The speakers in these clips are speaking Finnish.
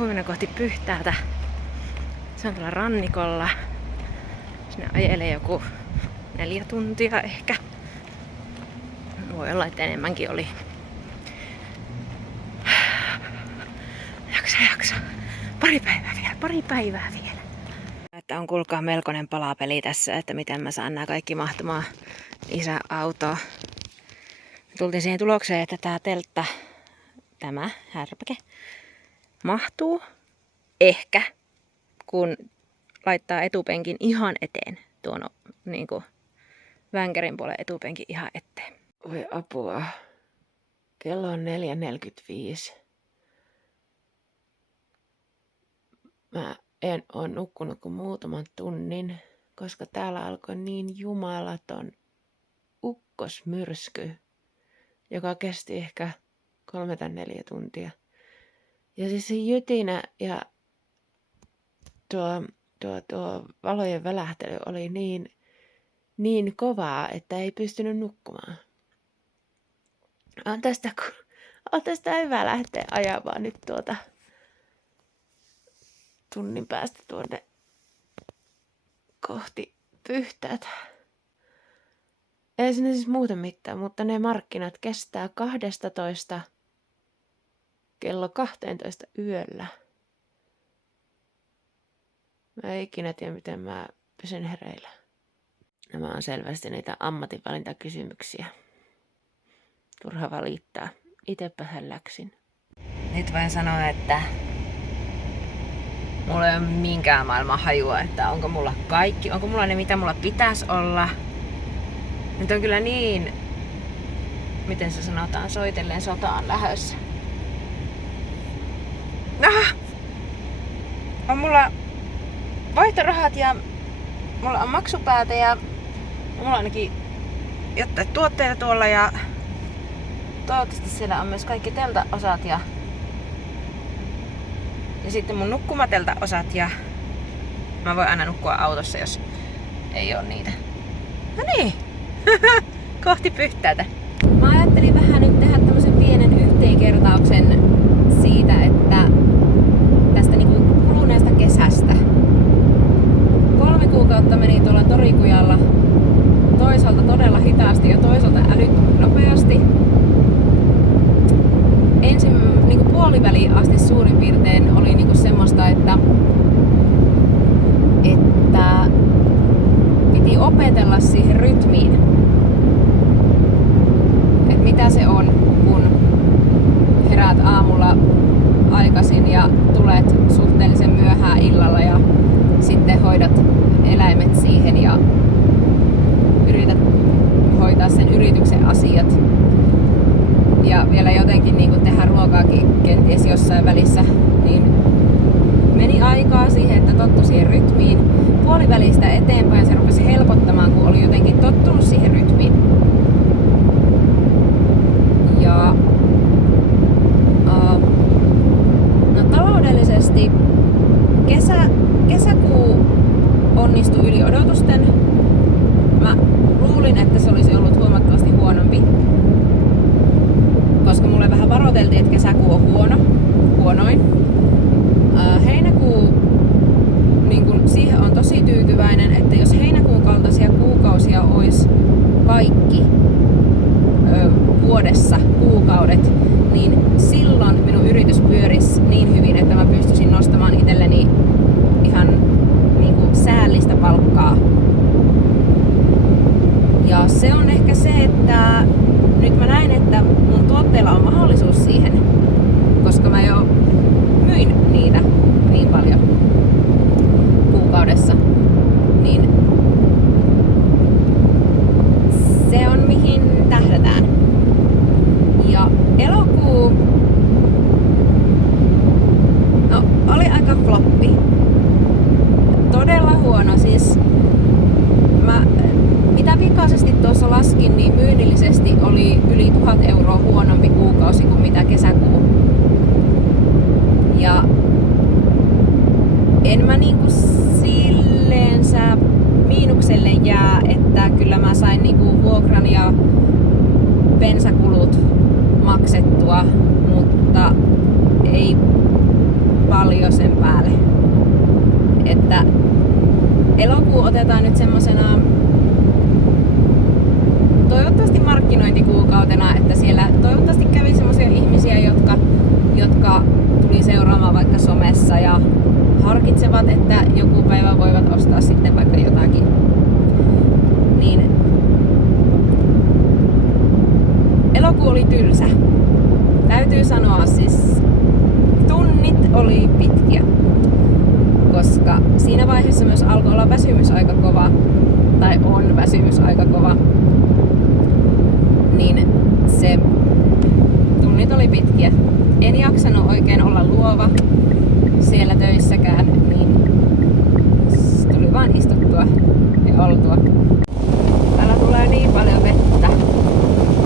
huomenna kohti Pyhtäätä. Se on tuolla rannikolla. Sinne ajelee joku 4 tuntia ehkä. Voi olla, että enemmänkin oli. Jaksa. Pari päivää vielä. Että on kuulkaa melkoinen palapeli tässä, että miten mä saan nämä kaikki mahtumaan isän autoon. Tultiin siihen tulokseen, että tää teltta, tämä härpäke, mahtuu ehkä, kun laittaa etupenkin ihan eteen. Tuon niinku vänkärin puolen etupenkin ihan eteen. Voi apua. Kello on 4.45. Mä en oo nukkunut kuin muutaman tunnin, koska täällä alkoi niin jumalaton ukkosmyrsky, joka kesti ehkä 3 tai 4 tuntia. Ja siis se jytinä ja tuo valojen välähtely oli niin kovaa, että ei pystynyt nukkumaan. On tästä hyvä lähteä ajamaan nyt tunnin päästä tuonne kohti Pyhtäätä. Ei sinne siis muuten mitään, mutta ne markkinat kestää 12 kello 12 yöllä. Mä en ikinä tiedä, miten mä pysyn hereillä. Nämä on selvästi niitä ammatinvalintakysymyksiä. Turha valittaa. Itsepähän läksin. Nyt vain sanoa, että mulla ei ole minkään maailman hajua, että onko mulla ne mitä mulla pitäisi olla. Nyt on kyllä niin, miten se sanotaan, soitellen sotaan lähössä. On mulla vaihtorahat ja mulla on maksupäätä ja mulla on ainakin jotain tuotteita tuolla ja toivottavasti siellä on myös kaikki teltaosat ja sitten mun nukkumateltaosat ja mä voin aina nukkua autossa, jos ei oo niitä. No niin, kohti Pyhtäätä. Mä ajattelin vähän nyt tehdä tämmösen pienen yhteenkertauksen siitä, että tästä niinku kuluneesta kesästä. 3 kuukautta meni tuolla Torikujalla toisaalta todella hitaasti ja toisaalta älyttömän nopeasti. Ensin niinku puoliväliin asti suurin piirtein oli niinku semmoista, että piti opetella siihen rytmiin. Että mitä se on, kun heräät aamulla aikaisin ja tulet suhteellisen myöhään illalla ja sitten hoidat eläimet siihen ja yrität hoitaa sen yrityksen asiat. Ja vielä jotenkin niin tehdä ruokaakin kenties jossain välissä, niin meni aikaa siihen, että tottui siihen rytmiin. Puolivälistä eteenpäin se rupesi helpottamaan, kun oli jotenkin tottunut siihen rytmiin. Ja no taloudellisesti kesäkuu onnistui yli odotusten. Mä luulin, että se olisi ollut huomattavasti huonompi, koska mulle vähän varoiteltiin, että kesäkuu on huonoin. Heinäkuu, niin kun siihen on tosi tyytyväinen, että jos heinäkuun kaltaisia kuukausia olisi kaikki vuodessa kuukaudet, niin silloin minun yritys pyörisi niin hyvin, että mä pystyisin nostamaan itselleni ihan niin kuin säällistä palkkaa. Ja se on ehkä se, että nyt mä näin, että mun tuotteilla on mahdollisuus siihen, koska mä jo myin niitä niin paljon kuukaudessa. Niin se on mihin tähdätään. Ja elokuu oli aika floppi. Todella huono. Siis mitä pikaisesti tuossa laskin, niin myynnillisesti oli yli 1000 € huonompi kuukausi kuin mitä kesäkuu. Ja en mä niinku silleensä miinukselle jää, että kyllä mä sain niinku vuokran ja bensakulut maksettua, mutta paljon sen päälle. Että elokuu otetaan nyt semmosena toivottavasti markkinointikuukautena, että siellä toivottavasti kävi semmosia ihmisiä, jotka tuli seuraamaan vaikka somessa ja harkitsevat, että joku päivä voivat ostaa sitten vaikka jotakin. Niin elokuu oli tylsä. Täytyy sanoa, siis tunnit oli pitkiä. Koska siinä vaiheessa myös alkoi olla väsymys aika kova, tai on väsymys aika kova, niin se tunnit oli pitkiä. En jaksanut oikein olla luova siellä töissäkään, niin tuli vaan istuttua ja oltua. Täällä tulee niin paljon vettä.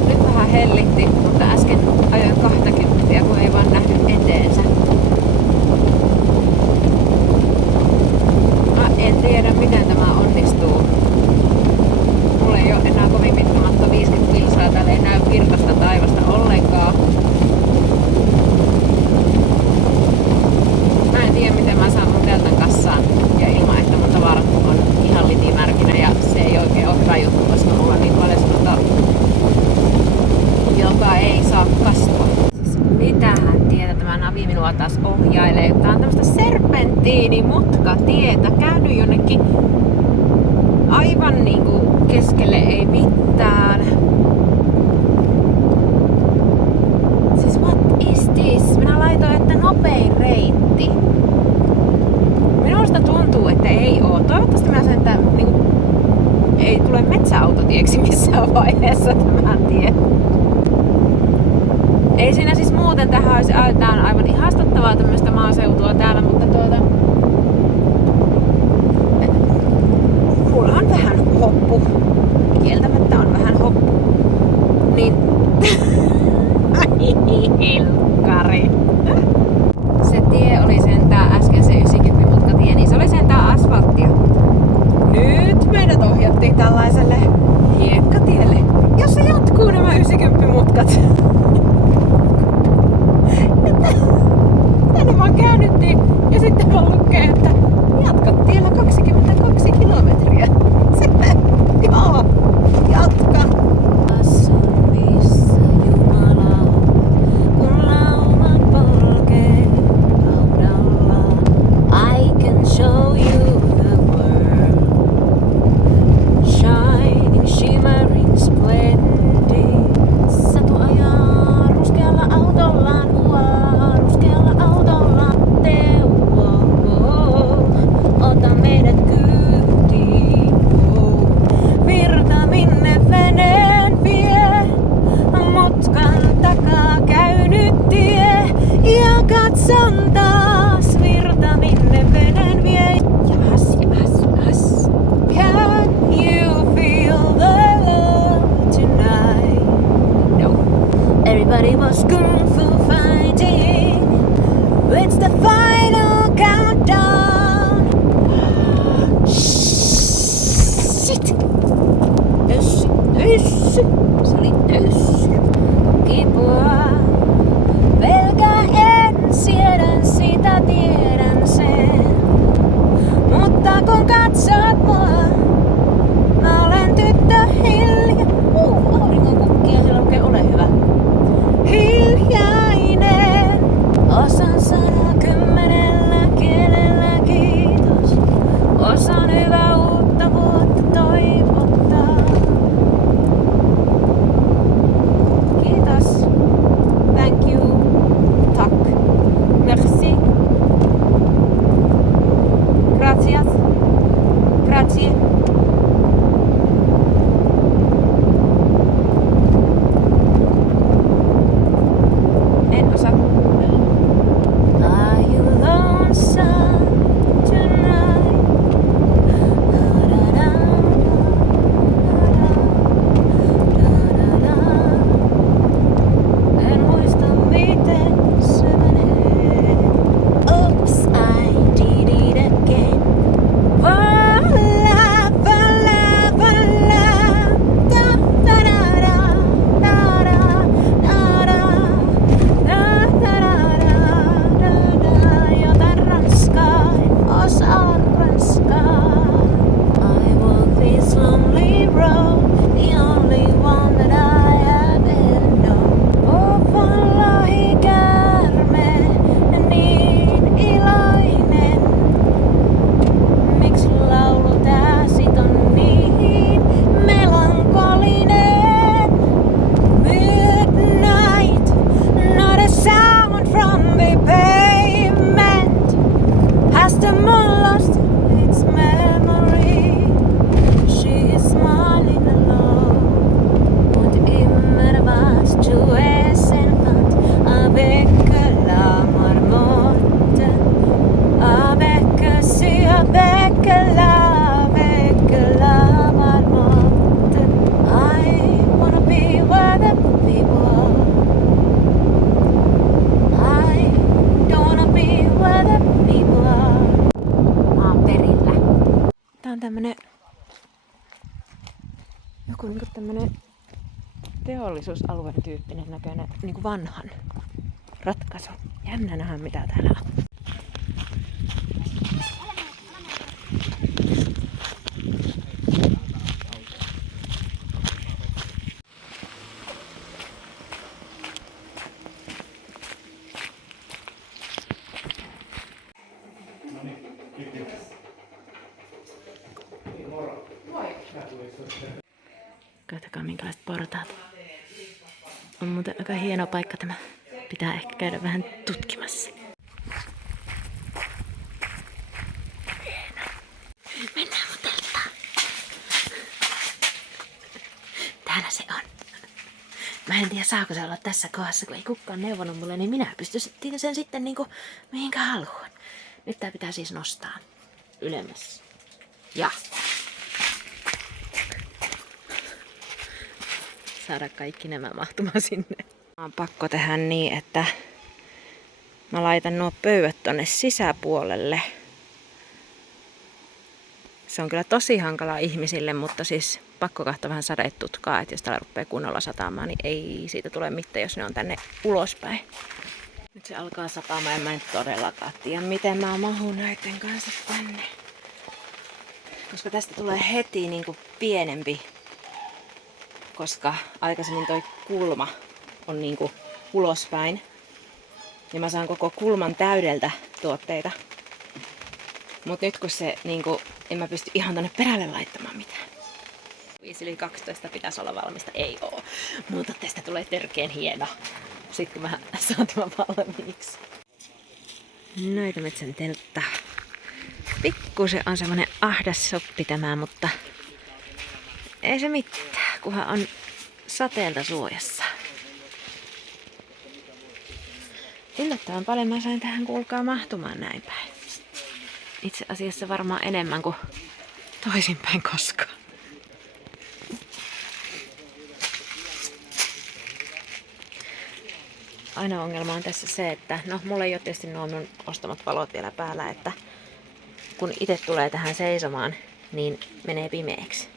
Nyt vähän hellitti, mutta äsken ajoin 20, kun ei vaan nähnyt eteensä. En tiedä, miten tämä onnistuu. Mulla ei ole enää kovin pitkä matka 50 kilsaa. Täällä ei näy kirkasta taivasta ollenkaan. Mä en tiedä, miten mä saan mun teltan kassaan ja ilman, että mun tavarat on ihan litimärkinä ja se ei oikein ole hyvä juttu, koska mulla on niin paljon semmoista, joka ei saa kastua. Siis mitähän tietä tämä navi minua taas ohjailee. Tää on tämmöstä serpentiinimutkatietä. Käynyt jonnekin aivan niinku keskelle ei mitään. Siis what is this? Minä laitoin, että nopein reitti. Minusta tuntuu, että ei oo. Toivottavasti mä sentään niinku ei tule metsäautotieksi missään vaiheessa tämän tien. Ei siinä siis muuten tähän olisi, tää on aivan ihastuttavaa tämmöistä maaseutua täällä, mutta mulla on vähän hoppu. Kieltämättä on vähän hoppu. Niin hilkkari. Se tie oli sentään äsken se 90 mutkatie, niin se oli sentään asfalttia. Nyt meidät ohjattiin tällaiselle hiekkatielle, jossa jatkuu nämä 90 mutkat. Tänne vaan käännyttiin ja sitten vaan lukee, että jatkat tiellä 22 kilometriä. Sitten joo, jatka. Missä Jumala on, kun lauma polkee laudalla. I can show you the world, shining, shimmering, splendid. Satu ajaa ruskealla autollaan uaa, ruskealla autollaan teuvo. Ota meidät kyytiin, virta minne veneen vie, mutkan takaa käynyt tie, ja katson taas virta minne veneen vie. Jas, jas, jas. Can you feel the love tonight? No. Everybody was kung fu fighting. It's the final countdown. Shit. Tössy. Se oli tössy. Kipua. Pelkää en, siedän sitä, tiedän sen. Mutta kun katsot mua, mä olen tyttö hiljaa. Auringon kukkia, siellä lukee ole hyvä. Hiljainen. Osan sanoa 10 kielellä kiitos. Osaan hyvää uutta vuotta toivottaa. Kiitos. tämmönen joku niinku tämmönen teollisuusalueen tyyppinen näköinen niinku vanhan ratkaisu. Jännä nähdä mitä täällä on. Katsokaa minkälaiset portaat. On muuten aika hieno paikka tämä. Pitää ehkä käydä vähän tutkimassa. Mennään mun telttaan. Täällä se on. Mä en tiedä saako se olla tässä kohdassa, kun ei kukaan neuvonut mulle, niin minä pystyn sen sitten niinku mihinkä haluan. Nyt tää pitää siis nostaa ylemmäs. Ja saada kaikki nämä mahtumaan sinne. On pakko tehdä niin, että mä laitan nuo pöydät tonne sisäpuolelle. Se on kyllä tosi hankalaa ihmisille, mutta siis pakko katsoa vähän sadetutkaa, että jos täällä rupeaa kunnolla sataamaan, niin ei siitä tule mitään, jos ne on tänne ulospäin. Nyt se alkaa sataamaan ja mä en todellakaan tiedä, miten mä mahun näiden kanssa tänne. Koska tästä tulee heti niinku pienempi, koska aikaisemmin toi kulma on niinku ulospäin. Ja mä saan koko kulman täydeltä tuotteita. Mut nyt kun se niinku, en mä pysty ihan tonne perälle laittamaan mitään. 5:12 pitäisi olla valmista, ei oo. Mutta tästä tulee törkeen hieno. Sitten kun mä saan tämän valmiiksi. Noita metsän teltta. Pikkusen on semmonen ahdas soppi tämä, mutta ei se mitään, kunhan on sateelta suojassa. Yllättävän paljon mä sain tähän kuulkaa mahtumaan näin päin. Itse asiassa varmaan enemmän kuin toisinpäin koskaan. Ainoa ongelma on tässä se, että no mulla ei ole tietysti nuo mun ostamat valot vielä päällä, että kun itse tulee tähän seisomaan, niin menee pimeäksi.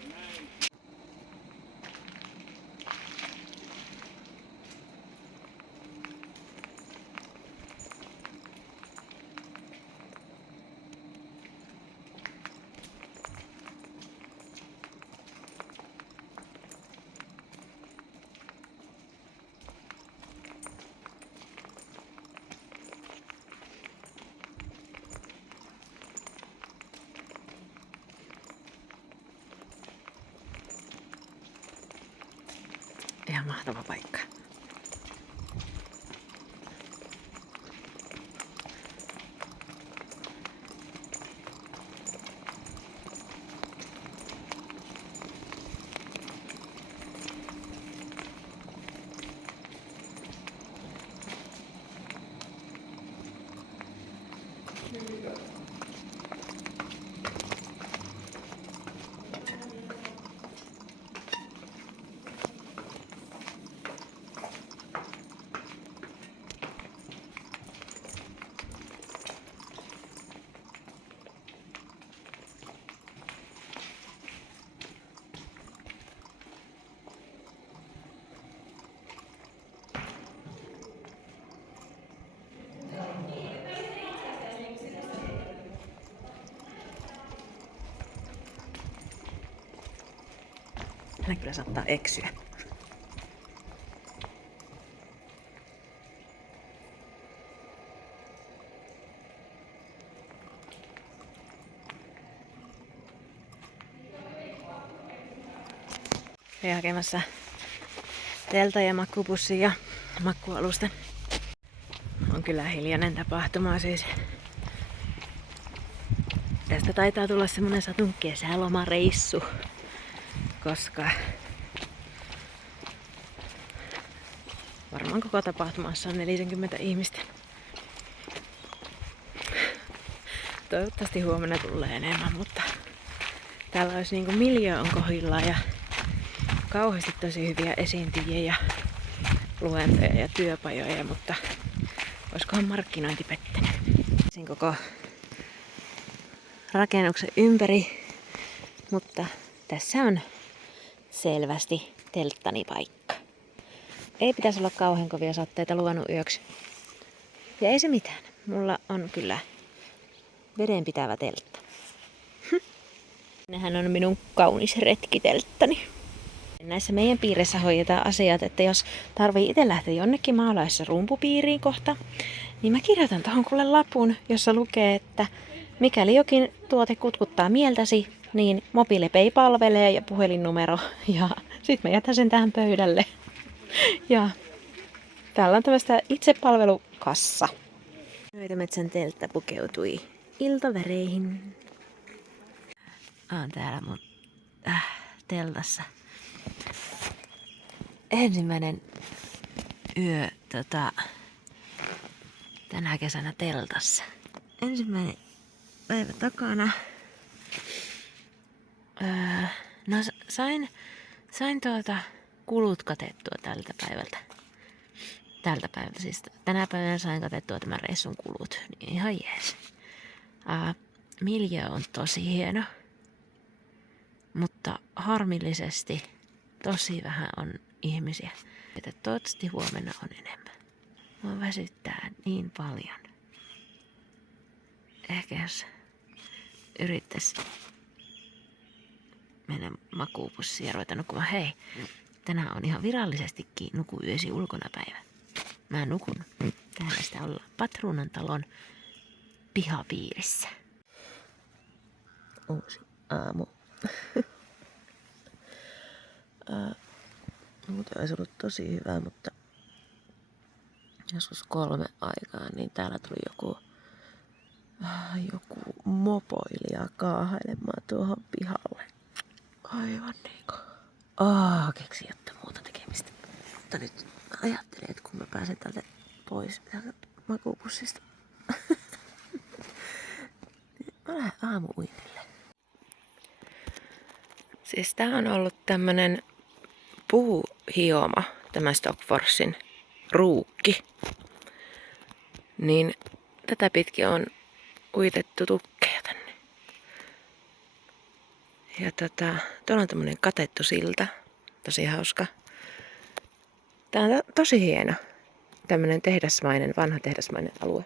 Ihan mahtava paikka. Hän kyllä saattaa eksyä. Ja hakemassa teltta ja makkupussi ja makkualusten. On kyllä hiljainen tapahtuma siis. Tästä taitaa tulla semmonen satun kesälomareissu. Koska varmaan koko tapahtumassa on 40 ihmistä. Toivottavasti huomenna tulee enemmän, mutta täällä olisi niinku miljoon kohdillaan ja kauheasti tosi hyviä esiintyjiä ja luentoja ja työpajoja, mutta olisikohan markkinointi pettänyt. Siinä koko rakennuksen ympäri Mutta tässä on selvästi telttani paikka. Ei pitäisi olla kauhean kovia sateita luvannut yöksi. Ja ei se mitään. Mulla on kyllä vedenpitävä teltta. Nehän on minun kaunis retkitelttani. Näissä meidän piirissä hoidetaan asiat, että jos tarvii itse lähteä jonnekin maalaissa rumpupiiriin kohta, niin mä kirjoitan tuohon kuule lapun, jossa lukee, että mikäli jokin tuote kutkuttaa mieltäsi, niin MobilePay palvelee ja puhelinnumero. Ja sit mä jätän sen tähän pöydälle. Ja täällä on tämmöistä itsepalvelukassa. Noitometsän teltta pukeutui iltaväreihin. Oon täällä mun teltassa. Ensimmäinen yö tänä kesänä teltassa. Ensimmäinen päivä takana. No sain kulut katettua tältä päivältä. Tältä päivältä siis. Tänä päivänä sain katettua tämän reissun kulut. Niin ihan jees. Miljö on tosi hieno. Mutta harmillisesti tosi vähän on ihmisiä. Että toivottavasti huomenna on enemmän. Mua väsyttää niin paljon. Ehkä jos yrittäisi mennä makuupussiin ja ruveta nukkumaan. Hei, tänään on ihan virallisestikin nukuyösi ulkona päivä. Mä nukun. Täällä sitä ollaan Patruunan talon pihapiirissä. Uusi aamu. Muuten olisi ollut tosi hyvä, mutta joskus 3 aikaan, niin täällä tuli joku mopoilija kaahailemaan tuohon pihalle. Aivan niinku. Keksi jotta muuta tekemistä. Mutta nyt ajattelin, että kun mä pääsen täältä pois täältä makuupussista, niin mä lähden aamu-uimille. Siis tää on ollut tämmönen puuhioma, tämä Stockforsin ruukki. Niin tätä pitkin on uitettu tukkeja tänne. Ja tuolla on tämmönen katettu silta. Tosi hauska. Tää on tosi hieno. Tämmönen vanha tehdasmainen alue.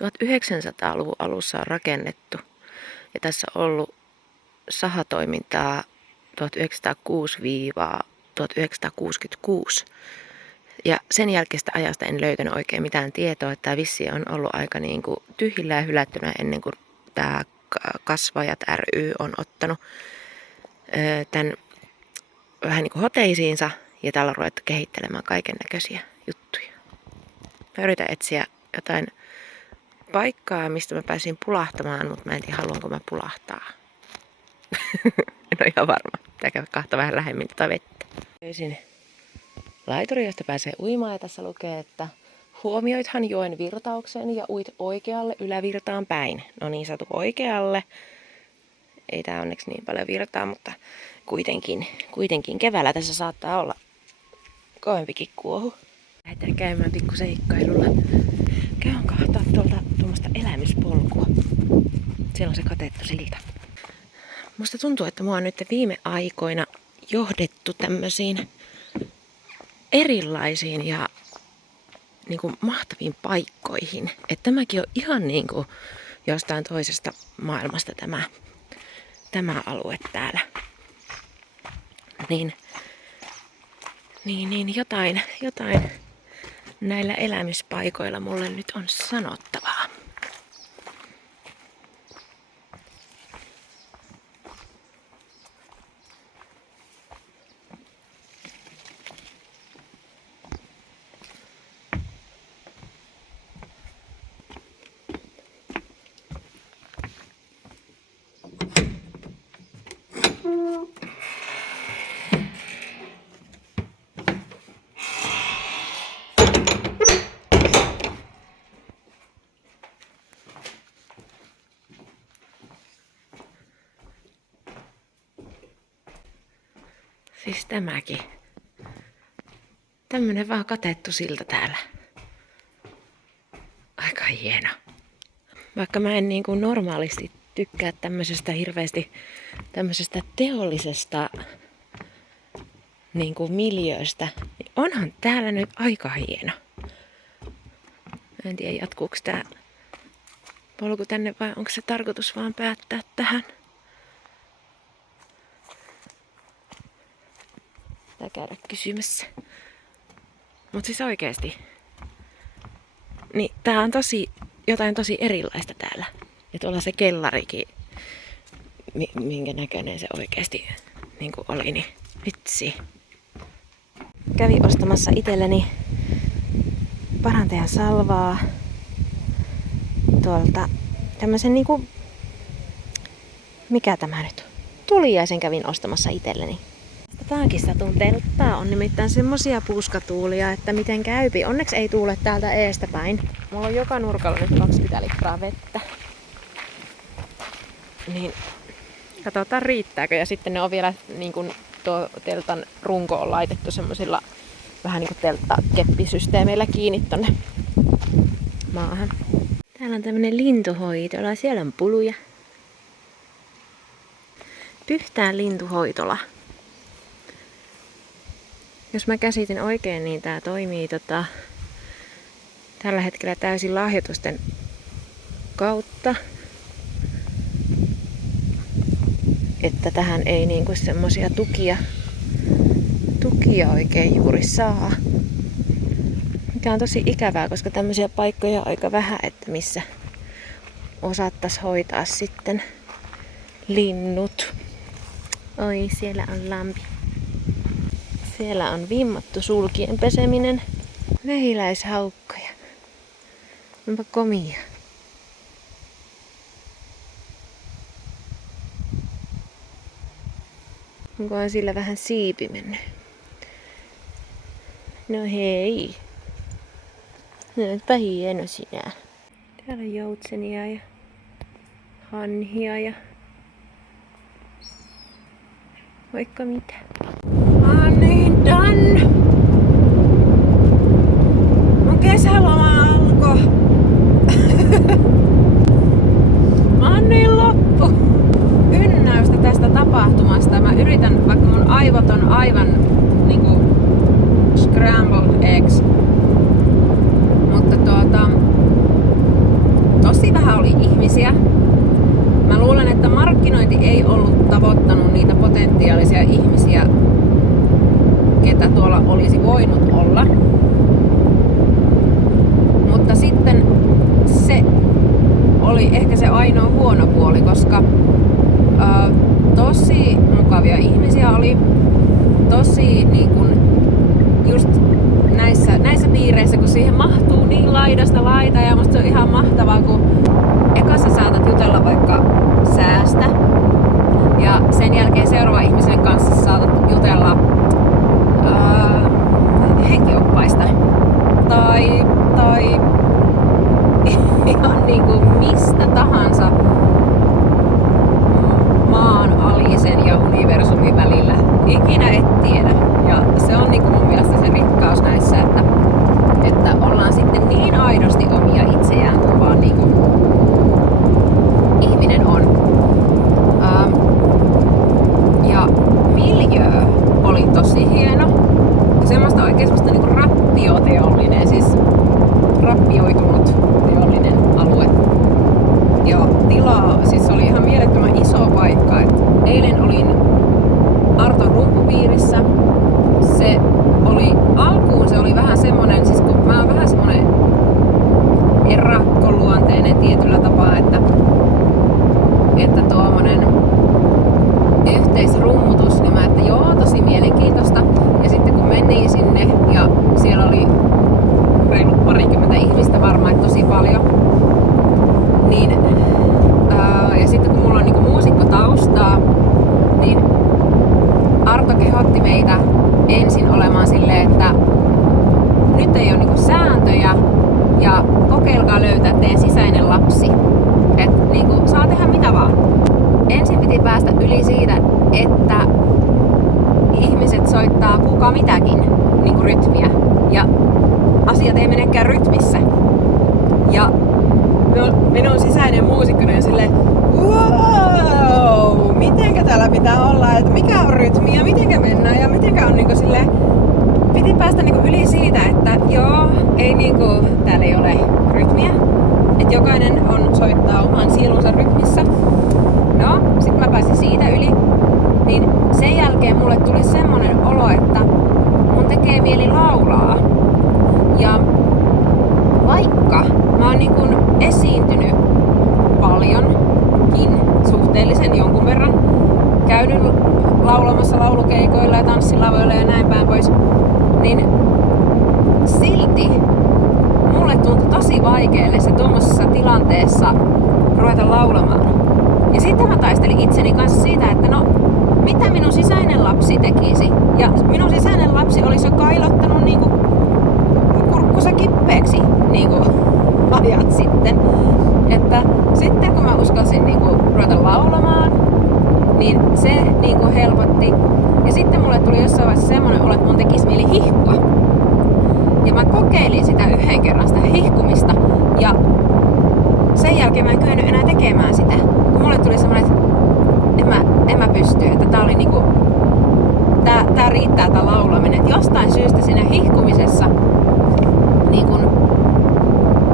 1900-luvun alussa on rakennettu. Ja tässä on ollut sahatoimintaa 1906-1966. Ja sen jälkeistä ajasta en löytänyt oikein mitään tietoa, että tämä vissi on ollut aika niin kuin tyhjillä ja hylättynä ennen kuin tämä Kasvajat ry on ottanut tämän vähän niin kuin hoteisiinsa ja täällä on ruvettu kehittelemään kaiken näköisiä juttuja. Mä yritän etsiä jotain paikkaa, mistä mä pääsin pulahtamaan, mutta mä en tiedä, haluanko mä pulahtaa. En ole ihan varma. Pitää käydä kahta vähän lähemmin tätä vettä. Löysin laituri, josta pääsee uimaan ja tässä lukee, että huomioithan joen virtauksen ja uit oikealle ylävirtaan päin. No niin, satu oikealle. Ei tää onneksi niin paljon virtaa, mutta kuitenkin keväällä tässä saattaa olla kovempikin kuohu. Lähdetään käymään pikku seikkailulla. Käyn kahtaa tuommoista elämyspolkua. Siellä on se katettu silta. Musta tuntuu, että mua on nyt viime aikoina johdettu tämmöisiin erilaisiin ja niin kuin mahtaviin paikkoihin. Että tämäkin on ihan niin kuin jostain toisesta maailmasta tämä alue täällä. Niin jotain näillä elämyspaikoilla mulle nyt on sanottavaa. Siis tämäkin. Tämmönen vaan katettu silta täällä. Aika hieno. Vaikka mä en niin kuin normaalisti tykkää tämmöisestä hirveästi tämmöisestä teollisesta niin kuin miljööstä, niin onhan täällä nyt aika hieno. En tiedä, jatkuuko tää polku tänne vai onko se tarkoitus vaan päättää tähän. Tää käydä kysymässä. Mut siis oikeesti. Niin tää on jotain tosi erilaista täällä. Ja tuolla se kellarikin, minkä näköinen se oikeesti niin kuin oli, niin vitsi. Kävin ostamassa itselleni parantajan salvaa tuolta tämmösen niinku, mikä tämä nyt? Tuliaisen kävin ostamassa itselleni. Tämäkin satun telttaa on nimittäin semmosia puuskatuulia, että miten käypi. Onneksi ei tuule täältä eestä päin. Mulla on joka nurkalla nyt 20 litraa vettä. Niin katsotaan riittääkö. Ja sitten ne on vielä niin kuin tuo teltan runko on laitettu semmosilla vähän niinku telttakeppisysteemeillä kiinni tonne maahan. Täällä on tämmönen lintuhoitola. Siellä on puluja. Pyhtään lintuhoitola. Jos mä käsitin oikein, niin tää toimii tällä hetkellä täysin lahjoitusten kautta. Että tähän ei niinku semmosia tukia oikein juuri saa. Mikä on tosi ikävää, koska tämmöisiä paikkoja on aika vähän, että missä osattais hoitaa sitten linnut. Oi, siellä on lampi. Siellä on vimmattu sulkien peseminen. Mehiläishaukkoja. Onpa komia. Onkohan sillä vähän siipi mennyt? No hei. Näetpä hieno sinä. Täällä on joutsenia ja hanhia ja vaikka mitä. Niin done. Mun kesäloma alkoi. Mä oon niin loppu. Ynnäystä tästä tapahtumasta. Mä yritän, vaikka mun aivot on aivan niinku scrambled eggs. Mutta tosi vähän oli ihmisiä. Mä luulen, että markkinointi ei ollut tavoittanut niitä potentiaalisia ihmisiä, ketä tuolla olisi voinut olla. Mutta sitten se oli ehkä se ainoa huono puoli, koska tosi mukavia ihmisiä oli. Tosi niin kun, just näissä piireissä, kun siihen mahtuu niin laidasta laitaa ja musta se on ihan mahtavaa, kun eka sä saatat jutella vaikka säästä ja sen jälkeen seuraavan ihmisen kanssa saatat jutella henkioppaista tai ihan niinku mistä tahansa maan alisen ja universumin välillä. Ikinä et tiedä. Ja se on niinku mun mielestä se rikkaus näissä, että ollaan sitten niin aidosti omia itseään, kun vaan niinku ihminen on. Ja miljöö oli tosi hieno. Semmoista oikein semmoista niinku rappioteollinen, siis rappioitunut teollinen alue. Ja tilaa, siis oli ihan mielettömän iso paikka. Eilen olin Arton rumpupiirissä. Alkuun se oli vähän semmonen, siis kun mä oon vähän semmonen erakkoluonteinen tietyllä tapaa, että tuommoinen yhteisrummutus, niin mä että joo, tosi mielenkiintoista. Ja sitten kun menin sinne ja siellä oli reilut 20 ihmistä varmaan, että tosi paljon. Niin, ja sitten kun mulla on niinku muusikkotaustaa, niin Arto kehotti meitä ensin olemaan silleen, että nyt ei ole niinku sääntöjä ja kokeilkaa löytää teidän sisäinen lapsi. Et niinku saa tehdä mitä vaan. Ensin piti päästä yli siitä, että ihmiset soittaa kuka mitäkin niinku rytmiä ja asiat ei menekään rytmissä. Ja minun sisäinen muusikkoni on silleen, wow, mitenkä täällä pitää olla, että mikä on rytmi ja mitenkä mennään ja mitenkä on niinku silleen, piti päästä niinku yli siitä, että joo, ei niinku, täällä ei ole rytmiä, että jokainen soittaa oman sielunsa rytmissä. No, sit mä pääsin siitä yli, niin sen jälkeen mulle tuli semmonen olo, että mun tekee mieli laulaa. Ja vaikka mä oon niin kuin esiintynyt paljonkin, suhteellisen jonkun verran, käynyt laulamassa laulukeikoilla ja tanssilavoilla ja näin päin pois, niin silti mulle tuntui tosi vaikealle se tuommoisessa tilanteessa ruveta laulamaan. Ja sitten mä taistelin itseni kanssa siitä, että no, mitä minun sisäinen lapsi tekisi? Ja minun sisäinen lapsi olisi jo kailottanut niinku kurkkunsa kippeeksi niinku ajat sitten. Että sitten kun mä uskalsin niinku ruveta laulamaan, niin se niinku helpotti. Ja sitten mulle tuli jossain vaiheessa semmonen olo, että mun tekisi mieli hihkua. Ja mä kokeilin sitä yhden kerran, sitä hihkumista. Ja sen jälkeen mä en kyennyt enää tekemään sitä. Kun mulle tuli semmonen, että en mä pysty. Että tää oli niinku, tää riittää tää laulaminen. Et jostain syystä siinä hihkumisessa niin kun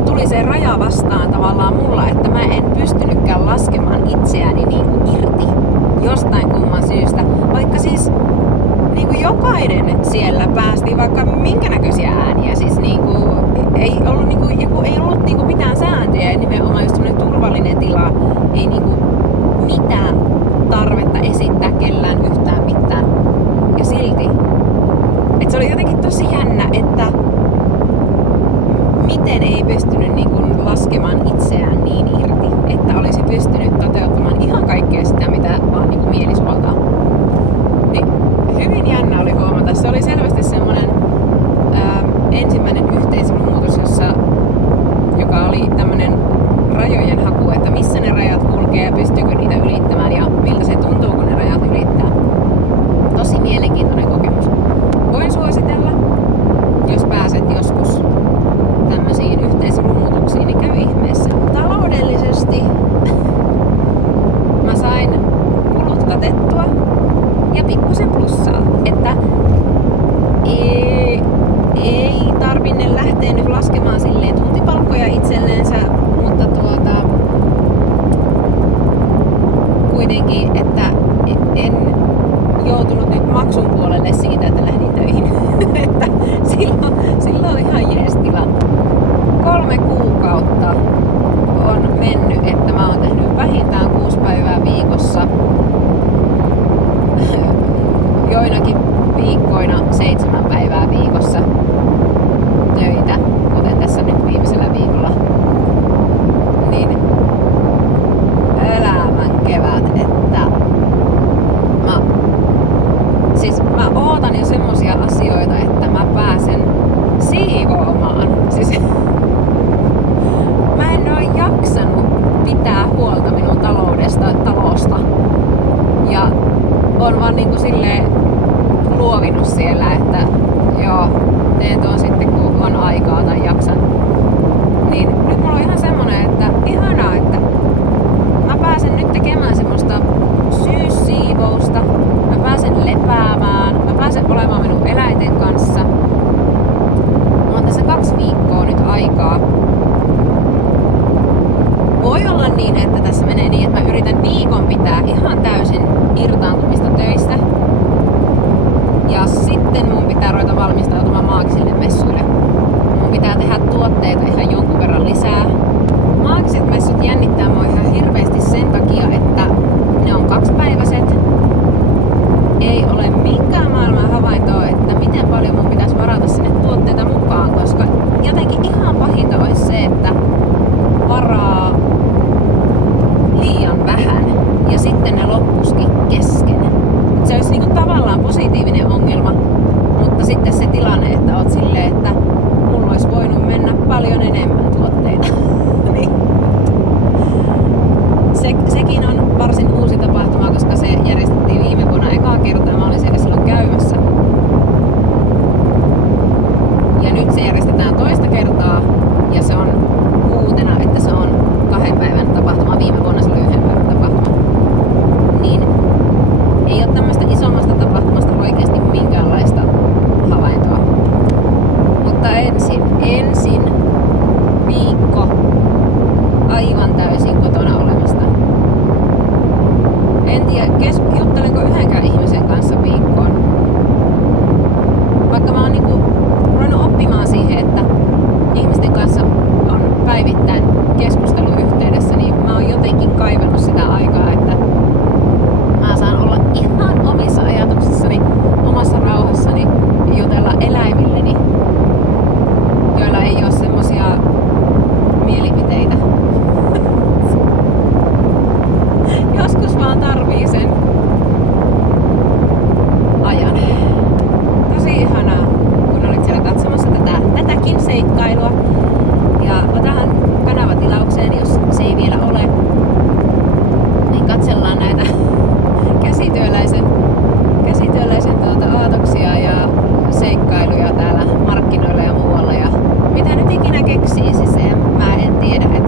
tuli se raja vastaan tavallaan mulla, että mä en pystynytkään laskemaan itseäni niinku irti jostain kumman syystä. Vaikka siis niinku jokainen siellä päästi vaikka minkä näköisiä ääniä. Siis niinku ei ollut niinku mitään sääntöjä ja nimenomaan just semmonen turvallinen tila. Ei niinku mitään tarvetta esittää kellään yhtään mitään. Ja silti. Et se oli jotenkin tosi jännä, että miten ei pystynyt niinku laskemaan itseään niin irti, että olisi pystynyt toteuttamaan ihan kaikkea sitä, mitä vaan niinku mieli suoltaa. Niin hyvin jännä oli huomata. Se oli selvästi semmonen ensimmäinen yhteisrumuutus, joka oli tämmönen rajojen haku, että missä ne rajat kulkee ja pystyykö niitä ylittämään ja miltä se tuntuu, kun ne rajat ylittää. Tosi mielenkiintoinen kokemus. Voin suositella, jos pääset joskus tämmöisiin yhteisrumutuksiin, niin käy ihmeessä. Taloudellisesti mä sain kulut katettua ja pikkusen plussaa, että ei tarvinne lähteä nyt laskemaan silleen tuntipalkkoja itselleensä, mutta kuitenkin, että en joutunut nyt maksun puolelle siitä, että lähdin töihin. Että silloin on ihan jees tilanne. 3 kuukautta on mennyt, että mä oon tehnyt vähintään 6 päivää viikossa. Joinakin viikkoina 7 päivää viikossa töitä, kuten tässä nyt viimeisellä viikolla. Niin elämän kevät, että mä ootan jo semmosia asioita, että mä pääsen siivoamaan. Siis mä en oo jaksanut pitää huolta minun talosta. Ja on vaan niinku silleen luovinut siellä, että joo, teen tuon sitten kun on aikaa tai jaksan. Niin nyt mulla on ihan semmonen, että ihanaa, että mä pääsen nyt tekemään semmoista syyssiivousta. Mä pääsen lepäämään, mä pääsen olemaan minun eläinten kanssa. Mulla on tässä 2 viikkoa nyt aikaa. Voi olla niin, että tässä menee niin, että mä yritän viikon pitää ihan täysin irtaantumista töistä. Ja sitten mun pitää ruveta valmistautumaan maagisille messuille. Mun pitää tehdä tuotteita ihan jonkun verran lisää. Maagiset messut jännittää mua ihan hirveästi sen takia, että ne on 2-päiväiset. Ei ole minkään maailman havaintoa, että miten paljon mun pitäisi varata sinne tuotteita mukaan, koska jotenkin ihan pahinta olisi se, että varaa liian vähän ja sitten ne loppuisikin kesken. Se olisi niinku tavallaan positiivinen ongelma, mutta sitten se tilanne, että oot silleen, että mulla olisi voinut mennä paljon enemmän tuotteita. seikkailuja täällä markkinoilla ja muualla ja mitä nyt ikinä keksii, siis mä en tiedä, että